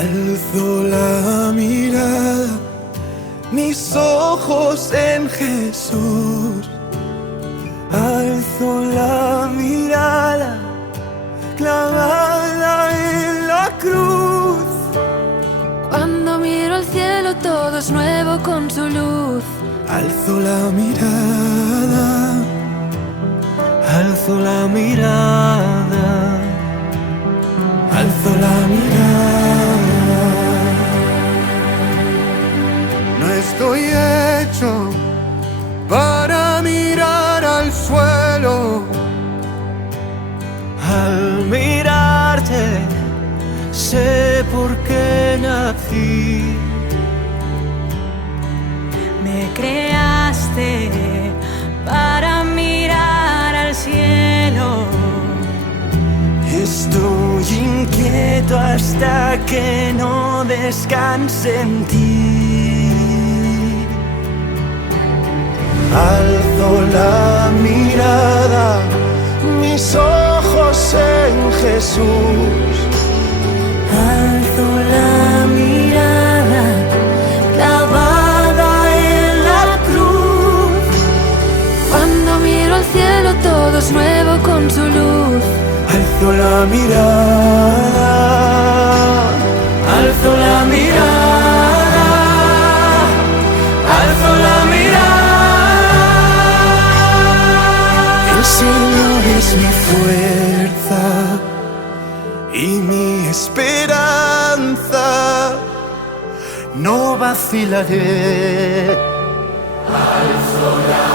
Alzo la mirada, mis ojos en Jesús. Alzo la mirada, clavada en la cruz. Cuando miro al cielo todo es nuevo con su luz. Alzo la mirada, Alzo la mirada, alzo la mirada. No estoy hecho para mirar al suelo. al mirarte sé por qué nací. Me creaste para mirar al cielo. Estoy inquieto hasta que no descanse en ti. Alzo la mirada, mis ojos en Jesús. Alzo la mirada, clavada en la cruz. Cuando miro al cielo todo es nuevo con su luz. Alzo la mirada, Alzo la mirada, alzo la mirada. el Señor es mi fuerza y mi esperanza. No vacilaré. Alzo la